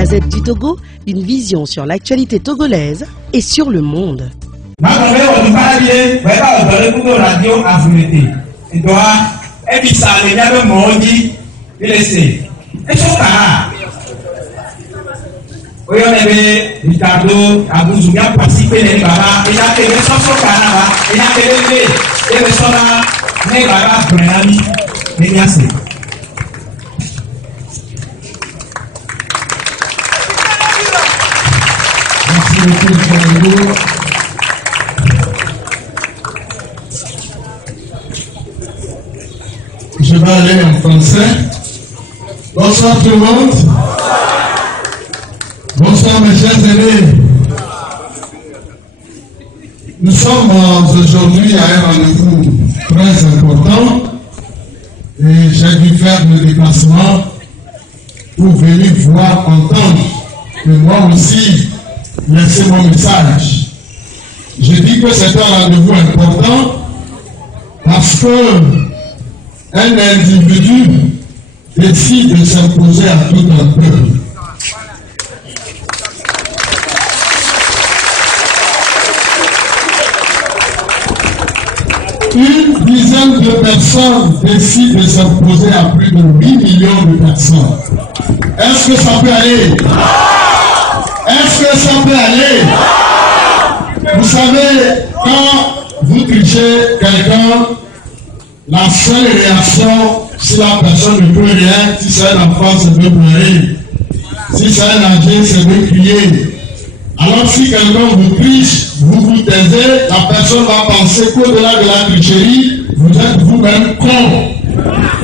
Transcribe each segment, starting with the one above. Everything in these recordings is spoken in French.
Gazette du Togo, une vision sur l'actualité togolaise et sur le monde. Ricardo Abuzu a participé les baba et a fait le chanson canava et a fait le blé et le sona les baba prenami et merci. Merci beaucoup. Je vais aller en français. Bonsoir tout le monde. Bonsoir mes chers aînés. Nous sommes aujourd'hui à un rendez-vous très important et j'ai dû faire le déplacement pour venir voir, entendre que moi aussi laisser mon message. Je dis que c'est un rendez-vous important parce que un individu décide de s'imposer à tout un peuple. Une dizaine de personnes décident de s'imposer à plus de 8 millions de personnes. Est-ce que ça peut aller? Est-ce que ça peut aller? Vous savez, quand vous trichez quelqu'un, la seule réaction, si la personne ne peut rien, si c'est un enfant, c'est de pleurer. Si c'est un âgé, c'est de crier. Alors si quelqu'un vous triche, vous vous taisez, la personne va penser qu'au-delà de la tricherie, vous êtes vous-même con.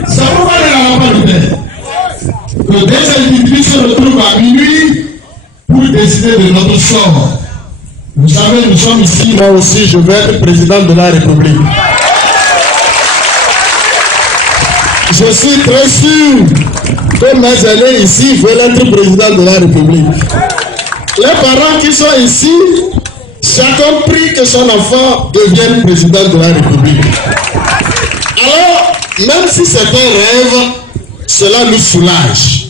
C'est pourquoi elle n'a pas le faire. Que des individus se retrouvent à minuit pour décider de notre sort. Vous savez, nous sommes ici, moi aussi je vais être président de la République. Je suis très sûr que mes aînés ici veulent être président de la République. Les parents qui sont ici, chacun prie que son enfant devienne président de la République. Alors, même si c'est un rêve, cela nous soulage.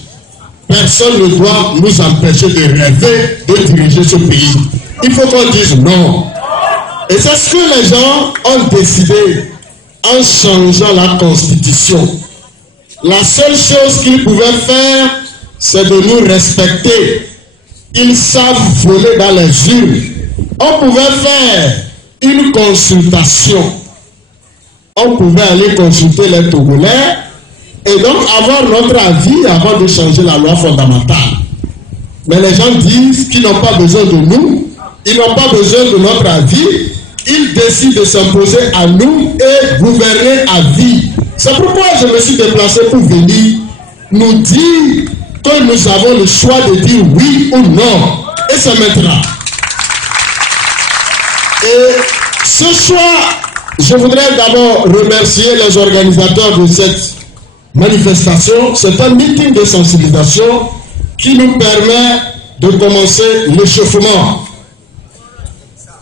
Personne ne doit nous empêcher de rêver de diriger ce pays. Il faut qu'on dise non. Et c'est ce que les gens ont décidé en changeant la Constitution. La seule chose qu'ils pouvaient faire, c'est de nous respecter. Ils savent voler dans les urnes. On pouvait faire une consultation. On pouvait aller consulter les Togolais et donc avoir notre avis avant de changer la loi fondamentale. Mais les gens disent qu'ils n'ont pas besoin de nous, ils n'ont pas besoin de notre avis, ils décident de s'imposer à nous et gouverner à vie. C'est pourquoi je me suis déplacé pour venir nous dire que nous avons le choix de dire oui ou non. Et c'est maintenant. Et ce choix, je voudrais d'abord remercier les organisateurs de cette manifestation. C'est un meeting de sensibilisation qui nous permet de commencer l'échauffement.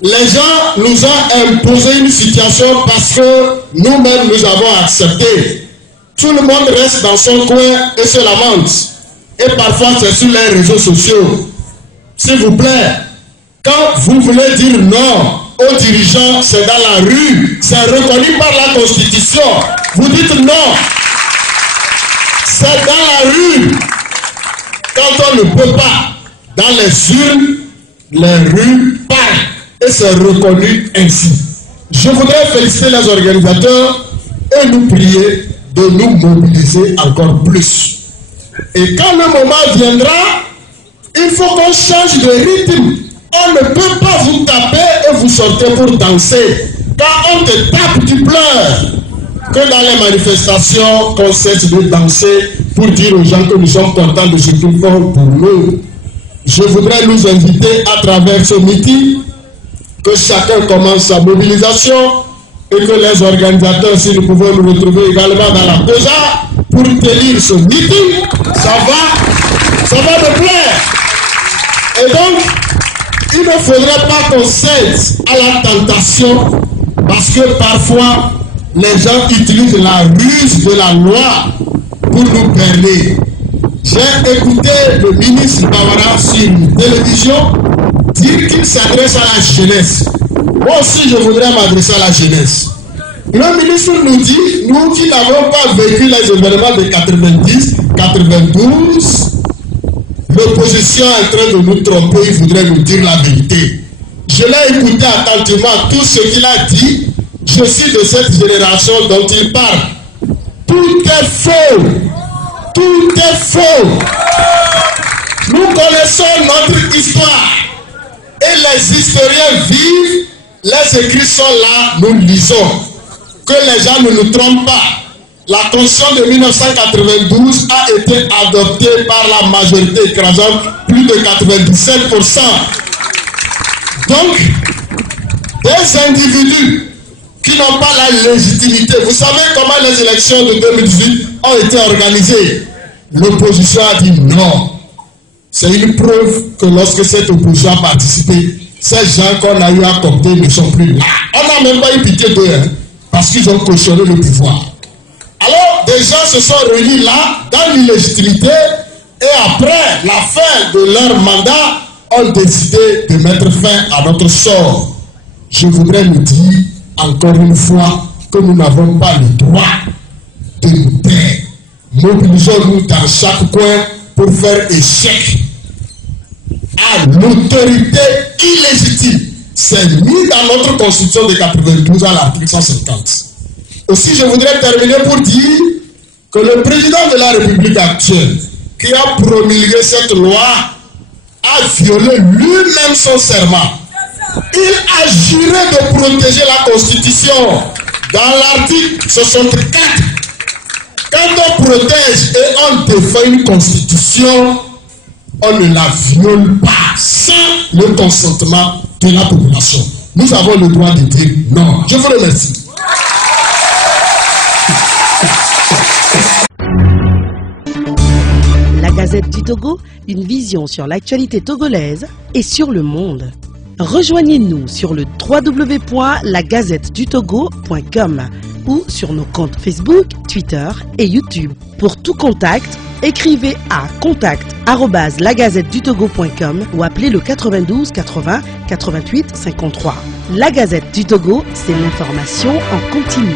Les gens nous ont imposé une situation parce que nous-mêmes nous avons accepté. Tout le monde reste dans son coin et se lamente. Et parfois c'est sur les réseaux sociaux. S'il vous plaît, quand vous voulez dire non aux dirigeants, c'est dans la rue, c'est reconnu par la Constitution. Vous dites non. C'est dans la rue. Quand on ne peut pas, dans les urnes, les rues parlent. Et c'est reconnu ainsi. Je voudrais féliciter les organisateurs et nous prier de nous mobiliser encore plus. Et quand le moment viendra, il faut qu'on change de rythme. On ne peut pas vous taper et vous sortir pour danser. Quand on te tape, tu pleures. Que dans les manifestations, qu'on cesse de danser pour dire aux gens que nous sommes contents de ce qu'ils font pour nous. Je voudrais nous inviter à travers ce meeting que chacun commence sa mobilisation et que les organisateurs, si nous pouvons nous retrouver également dans la PESA pour tenir ce meeting, ça va me plaire. Et donc, il ne faudrait pas qu'on cède à la tentation parce que parfois, les gens utilisent la ruse de la loi pour nous perler. J'ai écouté le ministre Bawara sur une télévision dire qu'il s'adresse à la jeunesse. Moi aussi, je voudrais m'adresser à la jeunesse. Le ministre nous dit, nous qui n'avons pas vécu les événements de 90, 92, l'opposition est en train de nous tromper, il voudrait nous dire la vérité. Je l'ai écouté attentivement, tout ce qu'il a dit. Je suis de cette génération dont il parle. Tout est faux. Tout est faux. Nous connaissons notre histoire. Et les historiens vivent, les écrits sont là, nous lisons. Que les gens ne nous trompent pas. La Constitution de 1992 a été adoptée par la majorité écrasante, plus de 97%. Donc, des individus qui n'ont pas la légitimité. Vous savez comment les élections de 2018 ont été organisées? L'opposition a dit non. C'est une preuve que lorsque cette opposition a participé, ces gens qu'on a eu à compter ne sont plus là. On n'a même pas eu pitié d'eux, hein, parce qu'ils ont cautionné le pouvoir. Alors, des gens se sont réunis là, dans l'illégitimité, et après la fin de leur mandat, ont décidé de mettre fin à notre sort. Je voudrais nous dire encore une fois que nous n'avons pas le droit de nous taire. Mobilisons-nous dans chaque coin pour faire échec à l'autorité illégitime. C'est mis dans notre constitution de 92 à l'article 150. Aussi, je voudrais terminer pour dire que le président de la République actuelle, qui a promulgué cette loi, a violé lui-même son serment. Il a juré de protéger la Constitution. Dans l'article 64, quand on protège et on défend une Constitution, on ne la viole pas sans le consentement de la population. Nous avons le droit de dire non. Je vous remercie. La Gazette du Togo, une vision sur l'actualité togolaise et sur le monde. Rejoignez-nous sur le www.lagazettedutogo.com ou sur nos comptes Facebook, Twitter et YouTube. Pour tout contact, écrivez à contact@lagazettedutogo.com ou appelez le 92 80 88 53. La Gazette du Togo, c'est l'information en continu.